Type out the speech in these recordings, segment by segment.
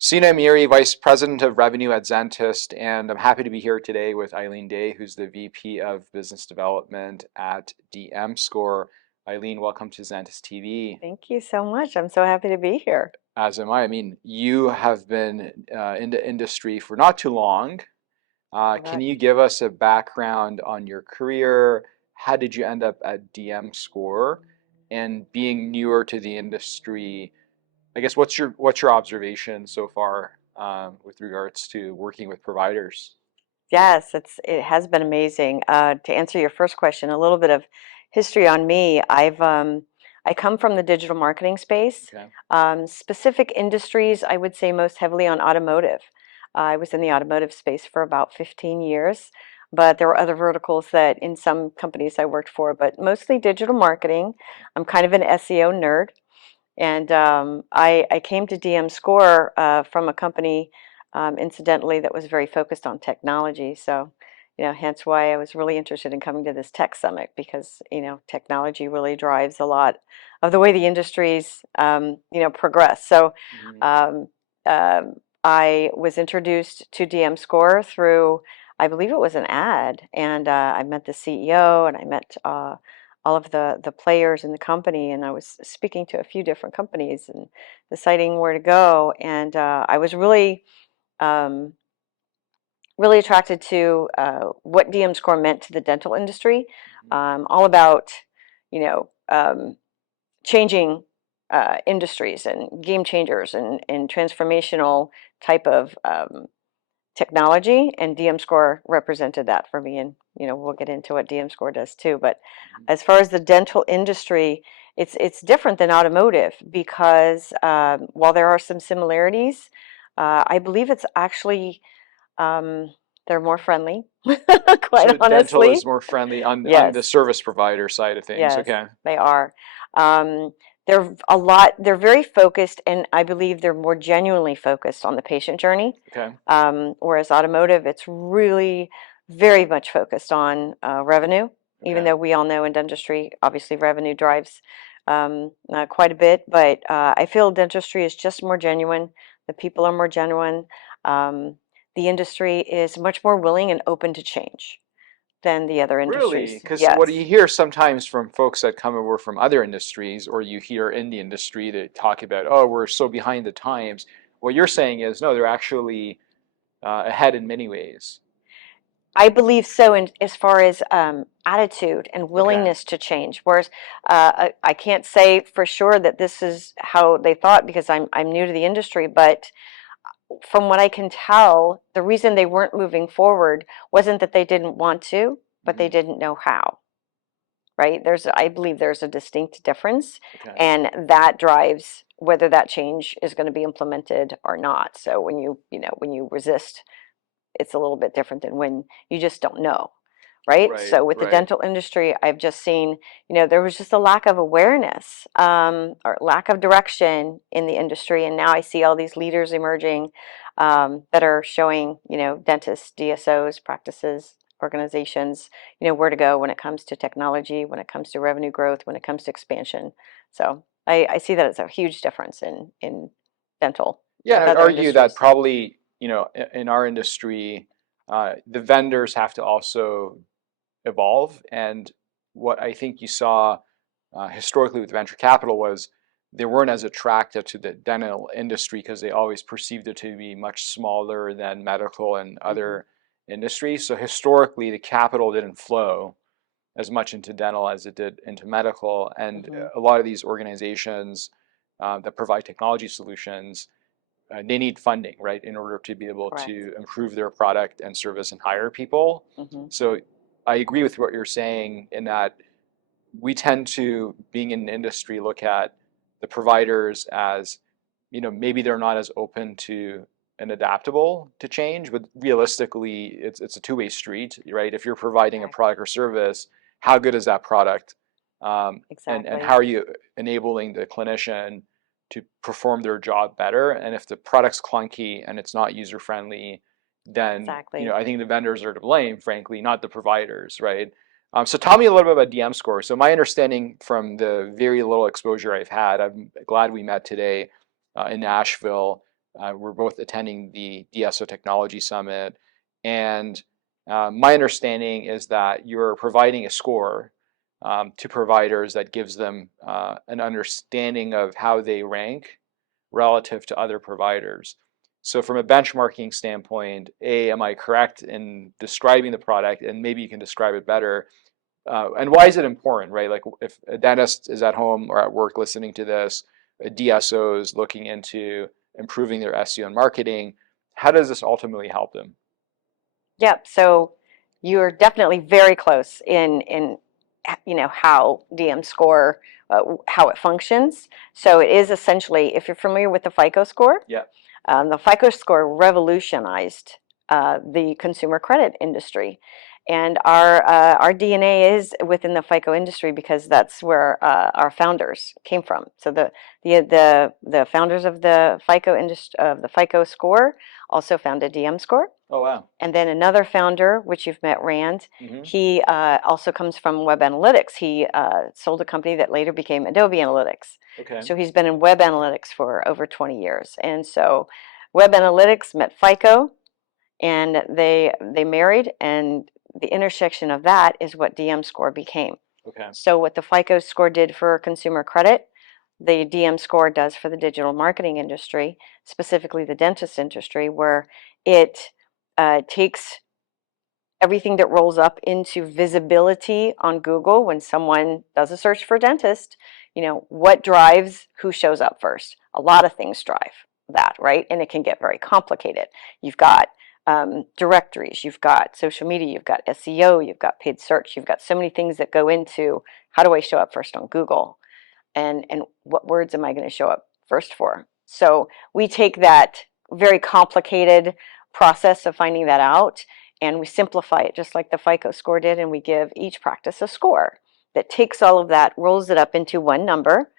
Sina Amiri, Vice President of Revenue at Zentist, and I'm happy to be here today with Eileen Day, who's the VP of Business Development at DMscore. Eileen, welcome to Zentist TV. Thank you so much. I'm so happy to be here. As am I. I mean, you have been in the industry for not too long. Can Correct. you give us a background on your career? How did you end up at DMscore? And being newer to the industry, I guess what's your observation so far with regards to working with providers? Yes, it has been amazing. To answer your first question, a little bit of history on me. I come from the digital marketing space. Okay. Specific industries, I would say most heavily on automotive. I was in the automotive space for about 15 years, but there were other verticals that in some companies I worked for, but mostly digital marketing. I'm kind of an SEO nerd. And I came to DMscore from a company, incidentally, that was very focused on technology. So, hence why I was really interested in coming to this tech summit because, technology really drives a lot of the way the industries, progress. So, Mhm. um, I was introduced to DMscore through, I believe it was an ad, and I met the CEO and I met all of the players in the company, and I was speaking to a few different companies and deciding where to go. And I was um, really attracted to what DM Score meant to the dental industry, all about you know changing industries and game changers and transformational type of technology, and DMscore represented that for me. And we'll get into what DMscore does too. But Mhm. as far as the dental industry, it's different than automotive because while there are some similarities, I believe it's actually they're more friendly, So quite dental is honestly. more friendly on the Yes. service provider side of things. Yes, Okay. they are. Um, they're very focused, and I believe they're more genuinely focused on the patient journey. Okay. Whereas automotive, it's really very much focused on revenue, even Okay. though we all know in dentistry, obviously revenue drives quite a bit. But I feel dentistry is just more genuine. The people are more genuine. Um, the industry is much more willing and open to change than the other Really? industries. Because what you Yes. hear sometimes from folks that come over from other industries, or you hear in the industry that talk about, oh, we're so behind the times. What you're saying is, no, they're actually ahead in many ways. I believe so, in as far as attitude and Okay. willingness to change. Whereas I can't say for sure that this is how they thought because I'm new to the industry, but from what I can tell, the reason they weren't moving forward wasn't that they didn't want to, but they Hmm. didn't know how. Right? I believe there's a distinct difference, Okay. and that drives whether that change is going to be implemented or not. So when you resist, it's a little bit different than when you just don't know, right? Right, So with the right. dental industry, I've just seen, there was just a lack of awareness or lack of direction in the industry, and now I see all these leaders emerging that are showing, dentists, DSOs, practices, organizations, where to go when it comes to technology, when it comes to revenue growth, when it comes to expansion. So I see that as a huge difference in dental Yeah, and with I would other argue that industries. probably, in our industry, the vendors have to also evolve. And what I think you saw historically with venture capital was they weren't as attractive to the dental industry because they always perceived it to be much smaller than medical and Hmm. other industries. So historically, the capital didn't flow as much into dental as it did into medical. And Hmm. a lot of these organizations that provide technology solutions, they need funding, right, in order to be able Correct. to improve their product and service and hire people. Hmm. So I agree with what you're saying in that we tend to, being in the industry, look at the providers as, maybe they're not as open to and adaptable to change, but realistically, it's a two-way street, right? If you're providing a Correct. product or service, how good is that product? And Exactly. how are you enabling the clinician to perform their job better? And if the product's clunky and it's not user friendly, then Exactly. I think the vendors are to blame, frankly, not the providers, right? So tell me a little bit about DMscore. So my understanding from the very little exposure I've had, I'm glad we met today in Nashville. we're both attending the DSO Technology Summit, and my understanding is that you're providing a score to providers that gives them an understanding of how they rank relative to other providers. So from a benchmarking standpoint, am I correct in describing the product? And maybe you can describe it better. And why is it important, right? Like if a dentist is at home or at work listening to this, a DSO is looking into improving their SEO and marketing, how does this ultimately help them? Yep. So you're definitely very close in how DMscore how it functions. So it is essentially, if you're familiar with the FICO score, Yeah. the FICO score revolutionized the consumer credit industry. And our DNA is within the FICO industry because that's where our founders came from. So the founders of the FICO industry of the FICO score also founded DMscore. Oh, wow. And then another founder, which you've met, Rand, he also comes from web analytics. He sold a company that later became Adobe Analytics. Okay. So he's been in web analytics for over 20 years. And so web analytics met FICO, and they married, and the intersection of that is what DMscore became. Okay. So what the FICO score did for consumer credit, the DMscore does for the digital marketing industry, specifically the dentist industry, where it takes everything that rolls up into visibility on Google when someone does a search for dentist. What drives who shows up first? A lot of things drive that, right? And it can get very complicated. You've got directories, you've got social media, you've got SEO, you've got paid search, you've got so many things that go into how do I show up first on Google, and what words am I going to show up first for? So we take that very complicated process of finding that out, and we simplify it just like the FICO score did, and we give each practice a score that takes all of that, rolls it up into one number,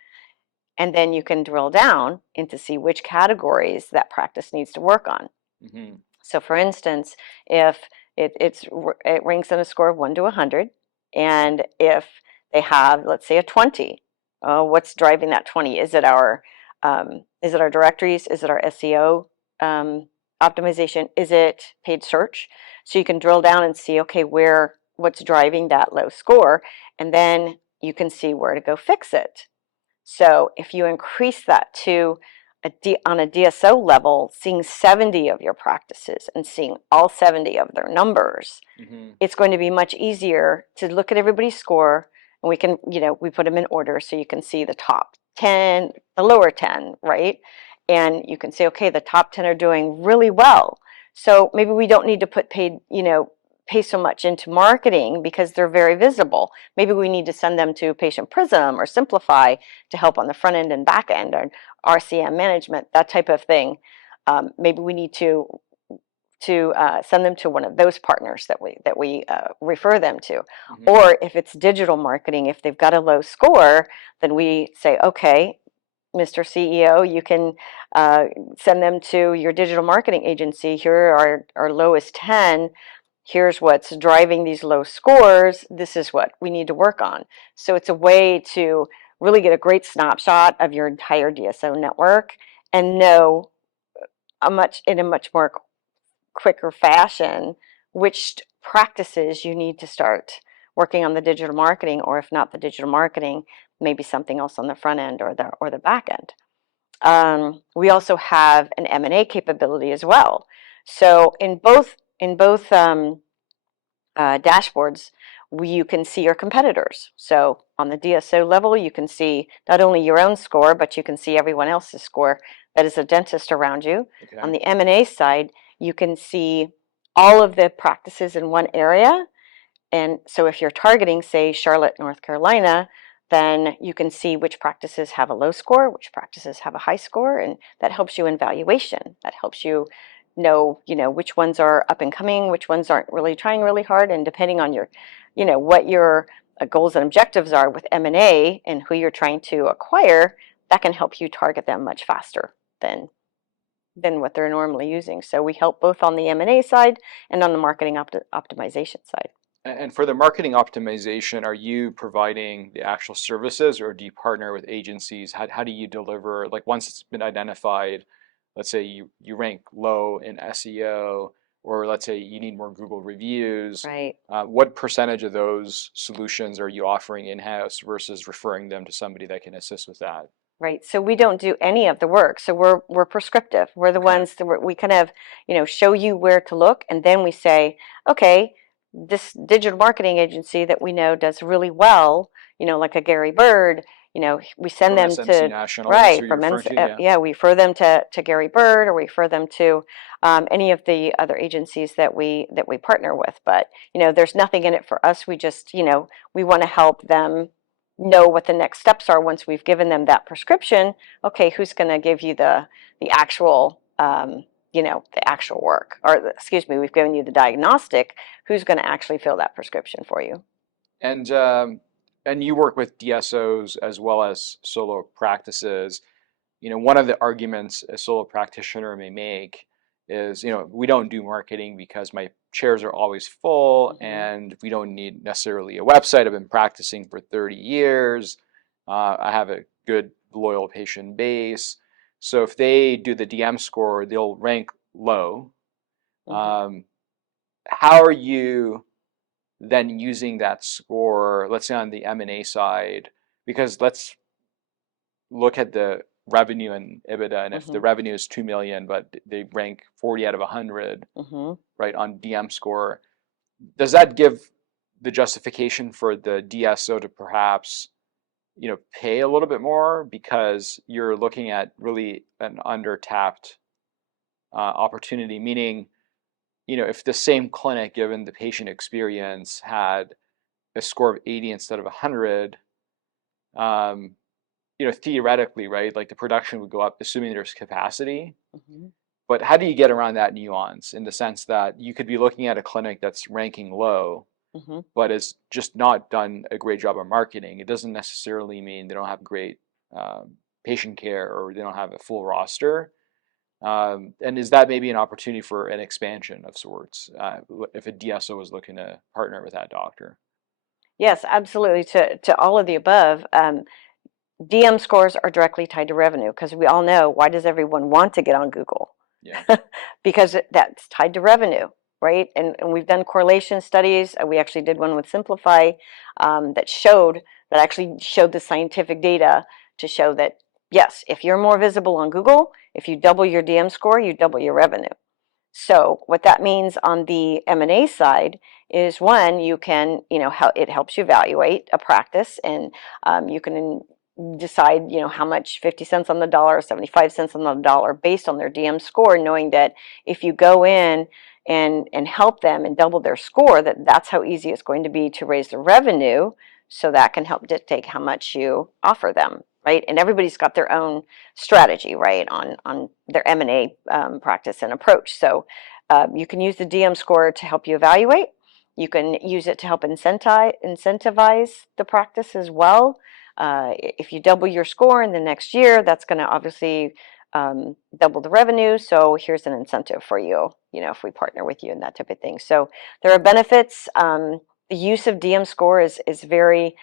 and then you can drill down into see which categories that practice needs to work on. Mm-hmm. So for instance, if it ranks on a score of 1 to 100, and if they have, let's say, a 20, what's driving that 20? Is it our directories? Is it our SEO optimization? Is it paid search? So you can drill down and see, okay, what's driving that low score, and then you can see where to go fix it. So if you increase that to on a DSO level, seeing 70 of your practices and seeing all 70 of their numbers, it's going to be much easier to look at everybody's score, and we can, we put them in order so you can see the top 10, the lower 10, right? And you can say, okay, the top 10 are doing really well. So maybe we don't need to pay so much into marketing because they're very visible. Maybe we need to send them to Patient Prism or Simplify to help on the front end and back end, or RCM management, that type of thing. Maybe we need to send them to one of those partners that we refer them to. Or if it's digital marketing, if they've got a low score, then we say, okay, Mr. CEO, you can send them to your digital marketing agency. Here are our lowest 10. Here's what's driving these low scores. This is what we need to work on. So it's a way to really get a great snapshot of your entire DSO network and know in a much more quicker fashion which practices you need to start working on the digital marketing, or if not the digital marketing, maybe something else on the front end or the back end. We also have an M&A capability as well. So in both dashboards, you can see your competitors. So on the DSO level, you can see not only your own score, but you can see everyone else's score that is a dentist around you. Okay. On the M&A side, you can see all of the practices in one area. And so if you're targeting, say, Charlotte, North Carolina, then you can see which practices have a low score, which practices have a high score, and that helps you in valuation. That helps you know, which ones are up and coming, which ones aren't really trying really hard, and depending on your, what your goals and objectives are with M&A and who you're trying to acquire, that can help you target them much faster than what they're normally using. So we help both on the M&A side and on the marketing optimization side. And for the marketing optimization, are you providing the actual services, or do you partner with agencies? How do you deliver, like once it's been identified, let's say you rank low in SEO, or let's say you need more Google reviews, Right. what percentage of those solutions are you offering in-house versus referring them to somebody that can assist with that? Right. So we don't do any of the work. So we're prescriptive. We're the Okay. ones that we kind of, show you where to look, and then we say, okay, this digital marketing agency that we know does really well, like a Gary Bird, we send From them SMC to, National, that's right, who you're referring to, yeah. yeah, we refer them to Gary Bird, or we refer them to any of the other agencies that we partner with. But, there's nothing in it for us. We just, we want to help them know what the next steps are once we've given them that prescription. Okay, who's going to give you the actual the actual work, or excuse me, we've given you the diagnostic. Who's going to actually fill that prescription for you? And you work with DSOs as well as solo practices. One of the arguments a solo practitioner may make is, we don't do marketing because my chairs are always full Mm-hmm. and we don't need necessarily a website. I've been practicing for 30 years. I have a good loyal patient base. So if they do the DMscore, they'll rank low. Mm-hmm. How are you then using that score, let's say on the M&A side? Because let's look at the revenue and EBITDA, and if the Mm-hmm. revenue is 2 million, but they rank 40 out of 100, Mm-hmm. right, on DMscore, does that give the justification for the DSO to perhaps, pay a little bit more because you're looking at really an undertapped opportunity? Meaning, if the same clinic, given the patient experience, had a score of 80 instead of 100, um, theoretically, right, like the production would go up, assuming there's capacity. Mm-hmm. But how do you get around that nuance in the sense that you could be looking at a clinic that's ranking low, Mm-hmm. but has just not done a great job of marketing? It doesn't necessarily mean they don't have great patient care or they don't have a full roster. And is that maybe an opportunity for an expansion of sorts if a DSO was looking to partner with that doctor? Yes, absolutely. To all of the above. DMscores are directly tied to revenue, because we all know, why does everyone want to get on Google? Yeah. Because that's tied to revenue, right? And we've done correlation studies. We actually did one with Simplify that actually showed the scientific data to show that, yes, if you're more visible on Google, if you double your DMscore, you double your revenue. So what that means on the M&A side is, one, you can, how it helps you evaluate a practice, and you can decide, how much, 50 cents on the dollar, 75 cents on the dollar, based on their DMscore, knowing that if you go in and help them and double their score, that's how easy it's going to be to raise the revenue. So that can help dictate how much you offer them, right? And everybody's got their own strategy, right, on their M&A practice and approach. So you can use the DMscore to help you evaluate. You can use it to help incentivize the practice as well. If you double your score in the next year, that's going to obviously double the revenue. So here's an incentive for you, if we partner with you and that type of thing. So there are benefits. The use of DMscore is very,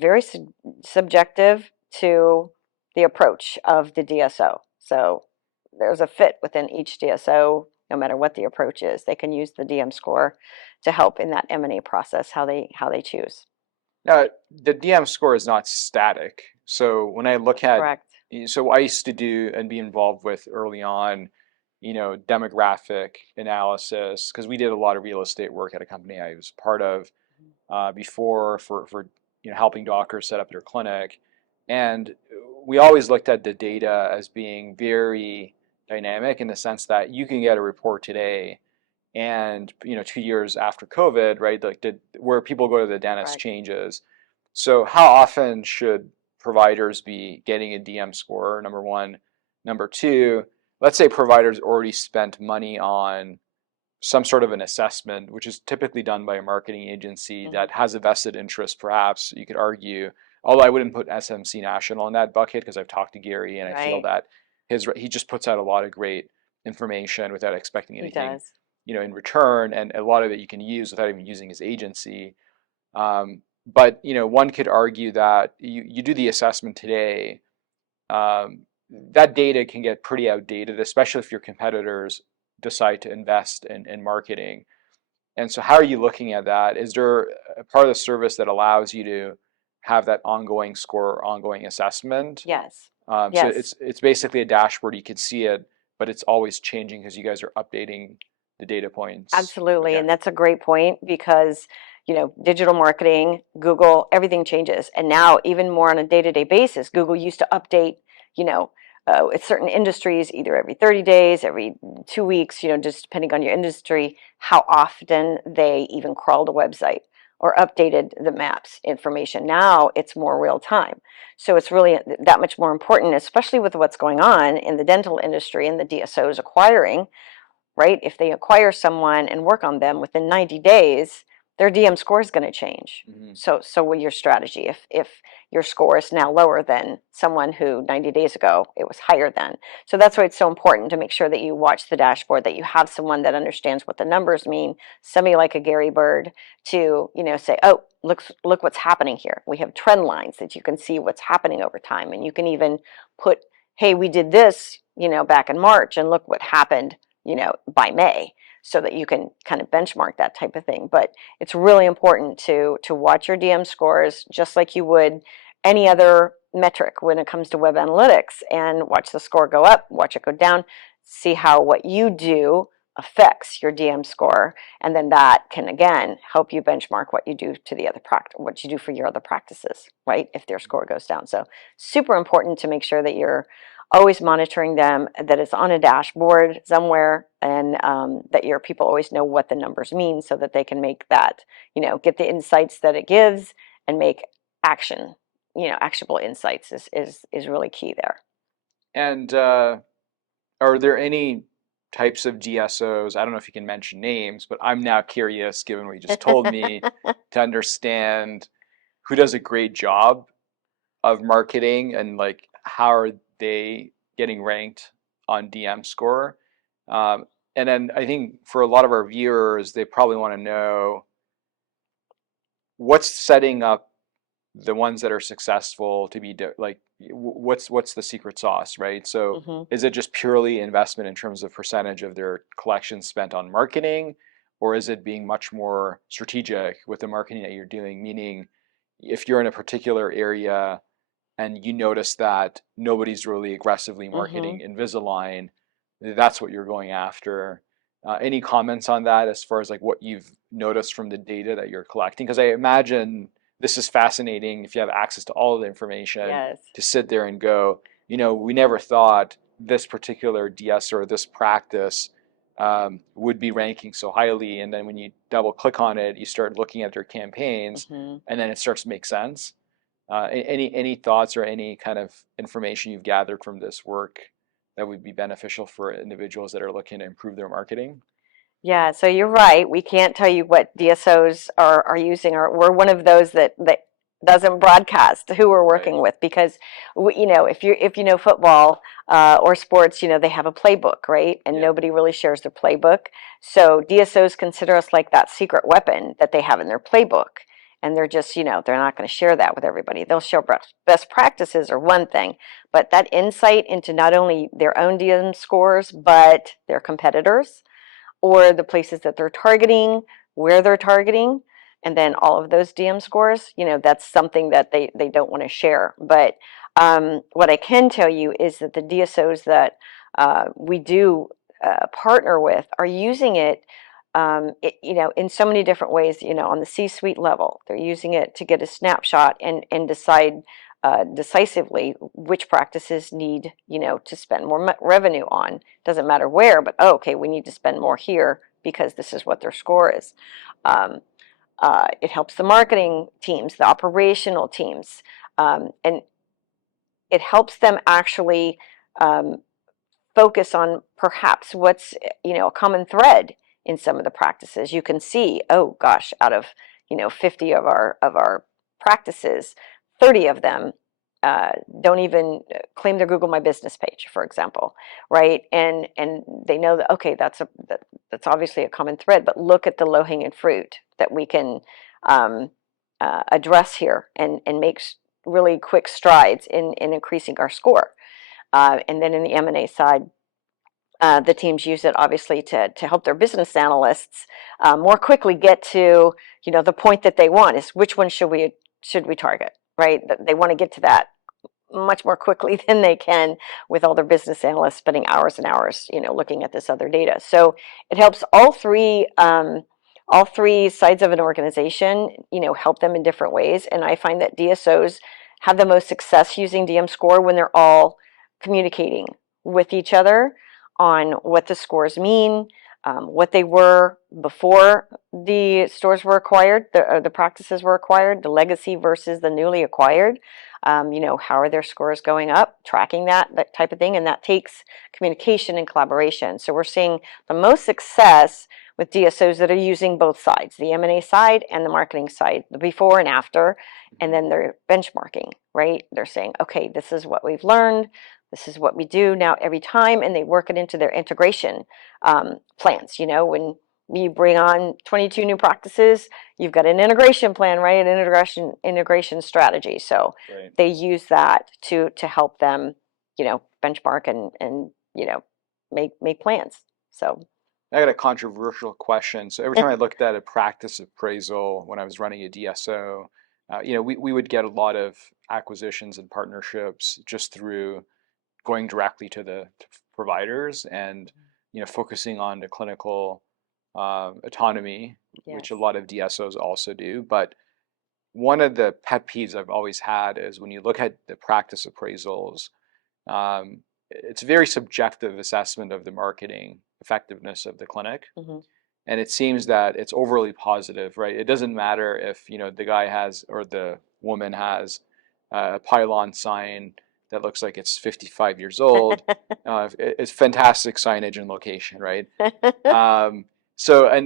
very subjective to the approach of the DSO. So there's a fit within each DSO, no matter what the approach is. They can use the DMscore to help in that M&A process, how they choose. Now, the DMscore is not static. So when I look at, Correct. so I used to do and be involved with early on, demographic analysis, because we did a lot of real estate work at a company I was part of before for helping doctors set up their clinic, and we always looked at the data as being very dynamic in the sense that you can get a report today and 2 years after COVID, right? Like where people go to the dentist Correct. changes. So how often should providers be getting a DMscore? Number one. Number two, let's say providers already spent money on some sort of an assessment, which is typically done by a marketing agency Mm-hmm. that has a vested interest, perhaps you could argue. Although I wouldn't put SMC National in that bucket because I've talked to Gary and I feel Right. that he just puts out a lot of great information without expecting He anything, does. in return, and a lot of it you can use without even using his agency. But one could argue that you do the assessment today. that data can get pretty outdated, especially if your competitors decide to invest in marketing. And so how are you looking at that? Is there a part of the service that allows you to have that ongoing score, ongoing assessment? Yes. So Yes. it's basically a dashboard. You can see it, but it's always changing because you guys are updating the data points Absolutely, again. and that's a great point because, digital marketing, Google, everything changes. And now even more on a day-to-day basis, Google used to update, you know, with certain industries, either every 30 days, every 2 weeks, just depending on your industry, how often they even crawled a website or updated the maps information. Now it's more real time. So it's really that much more important, especially with what's going on in the dental industry and the DSOs acquiring, right? If they acquire someone and work on them within 90 days, their DM score is going to change. Mm-hmm. So what your strategy if your score is now lower than someone who 90 days ago it was higher than. So that's why it's so important to make sure that you watch the dashboard, that you have someone that understands what the numbers mean, somebody like a Gary Bird to, say, oh, look what's happening here. We have trend lines that you can see what's happening over time. And you can even put, hey, we did this, back in March and look what happened by May, so that you can kind of benchmark that type of thing. But it's really important to watch your DM scores just like you would any other metric when it comes to web analytics, and watch the score go up, watch it go down, see how what you do affects your DM score, and then that can again help you benchmark what you do to the other what you do for your other practices, right? If their score goes down. So super important to make sure that you're always monitoring them, that it's on a dashboard somewhere, and that your people always know what the numbers mean, so that they can make that, get the insights that it gives and make action, actionable insights is really key there. And are there any types of DSOs? I don't know if you can mention names, but I'm now curious, given what you just told me, to understand who does a great job of marketing and like how are they getting ranked on DM score. And then I think for a lot of our viewers, they probably want to know what's setting up the ones that are successful to be like what's the secret sauce, right? So Hmm. is it just purely investment in terms of percentage of their collections spent on marketing, or is it being much more strategic with the marketing that you're doing? Meaning, if you're in a particular area and you notice that nobody's really aggressively Hmm. marketing Invisalign, that's what you're going after. Any comments on that as far as like what you've noticed from the data that you're collecting? Because I imagine this is fascinating if you have access to all of the information Yes. to sit there and go, we never thought this particular DS or this practice would be ranking so highly. And then when you double click on it, you start looking at their campaigns, Hmm. and then it starts to make sense. Any thoughts or any kind of information you've gathered from this work that would be beneficial for individuals that are looking to improve their marketing? Yeah, so you're right. We can't tell you what DSOs are using, or we're one of those that doesn't broadcast who we're Right. working with, because if you know football or sports, they have a playbook, right? And Yeah. nobody really shares their playbook. So DSOs consider us like that secret weapon that they have in their playbook, and they're just they're not going to share that with everybody. They'll share best practices or one thing, but that insight into not only their own DM scores but their competitors, or the places that they're targeting, where they're targeting, and then all of those DM scores, that's something that they don't want to share. But what I can tell you is that the DSOs that we do partner with are using it, in so many different ways, on the C-suite level. They're using it to get a snapshot and decide decisively which practices need, to spend more revenue on. Doesn't matter where, but oh, okay, we need to spend more here because this is what their score is. Um, it helps the marketing teams, the operational teams, and it helps them actually um, focus on perhaps what's a common thread in some of the practices. You can see, oh gosh, out of 50 of our practices, 30 of them don't even claim their Google My Business page, for example, right? And they know that, okay, that's obviously a common thread, but look at the low hanging fruit that we can um, address here and make really quick strides in increasing our score. And then in the M&A side, the teams use it obviously to help their business analysts more quickly get to, the point that they want is which one should we target, right? They want to get to that much more quickly than they can with all their business analysts spending hours and hours, looking at this other data. So it helps all three sides of an organization, help them in different ways. And I find that DSOs have the most success using DMscore when they're all communicating with each other on what the scores mean, what they were before the stores were acquired, the practices were acquired, the legacy versus the newly acquired. How are their scores going up, tracking that type of thing, and that takes communication and collaboration. So we're seeing the most success with DSOs that are using both sides, the M&A side and the marketing side, the before and after, and then they're benchmarking, right? They're saying, okay, this is what we've learned, this is what we do now every time, and they work it into their integration plans. When you bring on 22 new practices, you've got an integration plan, right? An integration strategy. So Right. they use that to help them, benchmark and make plans. So I got a controversial question. So every time I looked at a practice appraisal when I was running a DSO, we would get a lot of acquisitions and partnerships just through going directly to the providers and focusing on the clinical autonomy, which yes. a lot of DSOs also do. But one of the pet peeves I've always had is when you look at the practice appraisals, it's a very subjective assessment of the marketing effectiveness of the clinic. Mm-hmm. And it seems that it's overly positive, right? It doesn't matter if, the guy has or the woman has a pylon sign that looks like it's 55 years old. It's fantastic signage and location, right? And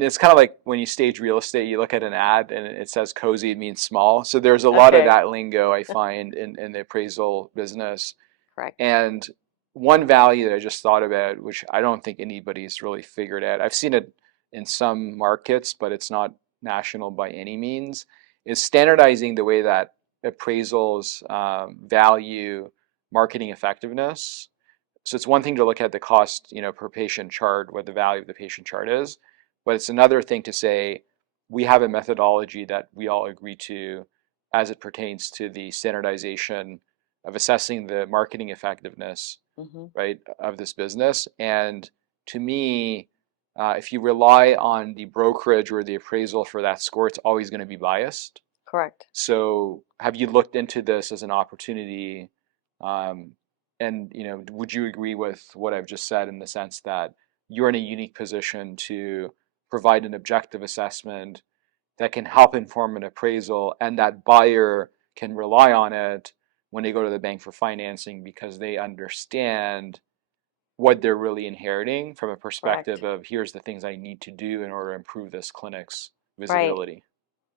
it's kind of like when you stage real estate, you look at an ad and it says cozy, it means small. So there's a lot of Okay. that lingo I find in the appraisal business. Correct. And one value that I just thought about, which I don't think anybody's really figured out, I've seen it in some markets, but it's not national by any means, is standardizing the way that appraisals value marketing effectiveness. So it's one thing to look at the cost, per patient chart, what the value of the patient chart is, but it's another thing to say we have a methodology that we all agree to as it pertains to the standardization of assessing the marketing effectiveness, Mm-hmm. right, of this business. And to me, if you rely on the brokerage or the appraisal for that score, it's always going to be biased. Correct. So have you looked into this as an opportunity? And would you agree with what I've just said in the sense that you're in a unique position to provide an objective assessment that can help inform an appraisal, and that buyer can rely on it when they go to the bank for financing because they understand what they're really inheriting from a perspective Correct. of here's the things I need to do in order to improve this clinic's Right. visibility.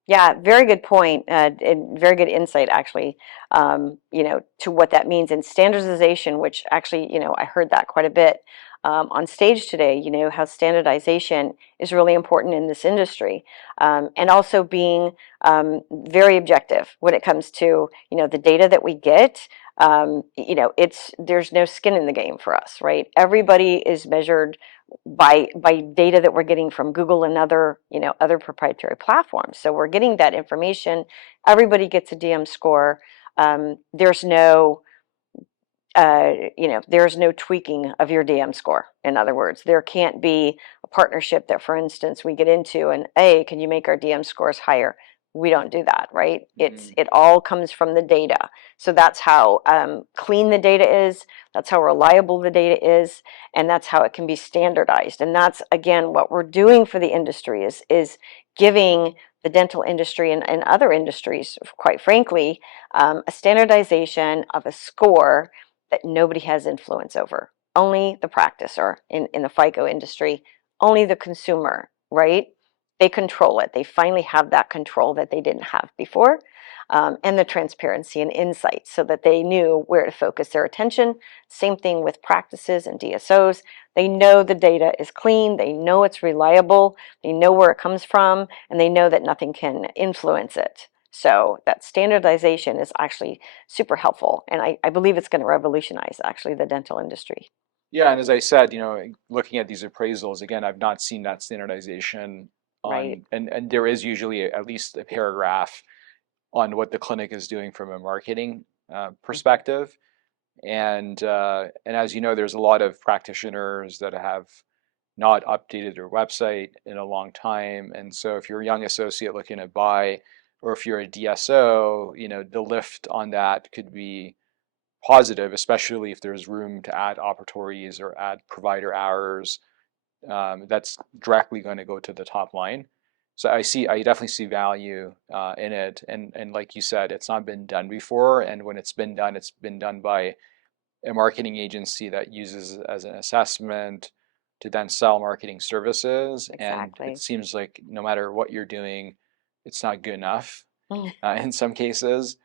Yeah, very good point, and very good insight, actually, to what that means. And standardization, which actually, I heard that quite a bit on stage today, how standardization is really important in this industry. And also being very objective when it comes to, the data that we get. There's no skin in the game for us, right? Everybody is measured by data that we're getting from Google and other proprietary platforms. So we're getting that information. Everybody gets a DMscore. There's no tweaking of your DMscore. In other words, there can't be a partnership that, for instance, we get into and, hey, can you make our DMscores higher? We don't do that, right? It all comes from the data. So that's how clean the data is. That's how reliable the data is, and that's how it can be standardized. And that's again what we're doing for the industry is giving the dental industry and other industries, quite frankly, a standardization of a score that nobody has influence over. Only the practice, or in the FICO industry, only the consumer, right? They control it. They finally have that control that they didn't have before, and the transparency and insight so that they knew where to focus their attention. Same thing with practices and DSOs. They know the data is clean, they know it's reliable, they know where it comes from, and they know that nothing can influence it. So that standardization is actually super helpful, and I believe it's going to revolutionize actually the dental industry. Yeah, and as I said, looking at these appraisals, again, I've not seen that standardization Right. and there is usually at least a paragraph on what the clinic is doing from a marketing Mhm. perspective. And as you know, there's a lot of practitioners that have not updated their website in a long time. And so if you're a young associate looking to buy, or if you're a DSO, the lift on that could be positive, especially if there's room to add operatories or add provider hours. That's directly going to go to the top line. So I definitely see value in it. And like you said, it's not been done before. And when it's been done by a marketing agency that uses it as an assessment to then sell marketing services. And it Exactly. seems like no matter what you're doing, it's not good enough in some cases.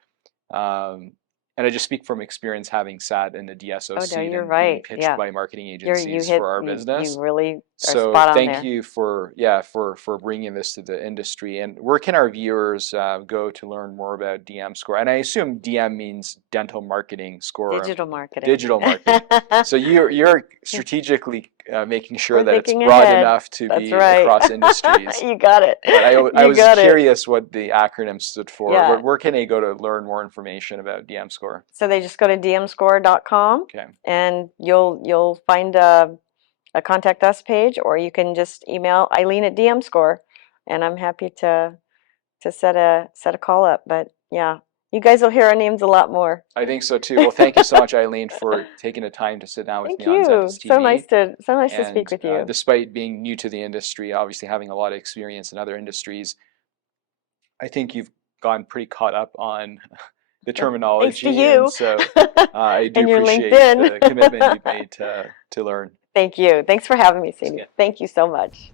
Um, and I just speak from experience having sat in the DSO Oh, no, seat you're and being right. pitched Yeah. by marketing You agencies hit for our you business. really are So spot on thank there. you for for bringing this to the industry. And where can our viewers go to learn more about DM score? And I assume DM means dental marketing score, Digital marketing. digital marketing. So you're strategically making sure We're that it's thinking broad ahead. enough to That's be right. across industries. You got it. But I You was got it. curious what the acronym stood for. Yeah. Where can they go to learn more information about DM score? So they just go to DMscore.com Okay. and you'll find a contact us page, or you can just email Eileen at DMscore, and I'm happy to set a call up. But yeah, you guys will hear our names a lot more. I think so too. Well, thank you so much, Eileen, for taking the time to sit down with me Thank on you. Zentist TV. So nice to speak And with you. despite being new to the industry, obviously having a lot of experience in other industries, I think you've gone pretty caught up on the Thanks to terminology. And you so I do and your appreciate LinkedIn. the commitment you've made to learn. Thank you. Thanks for having me, Thanks Sadie. again. Thank you so much.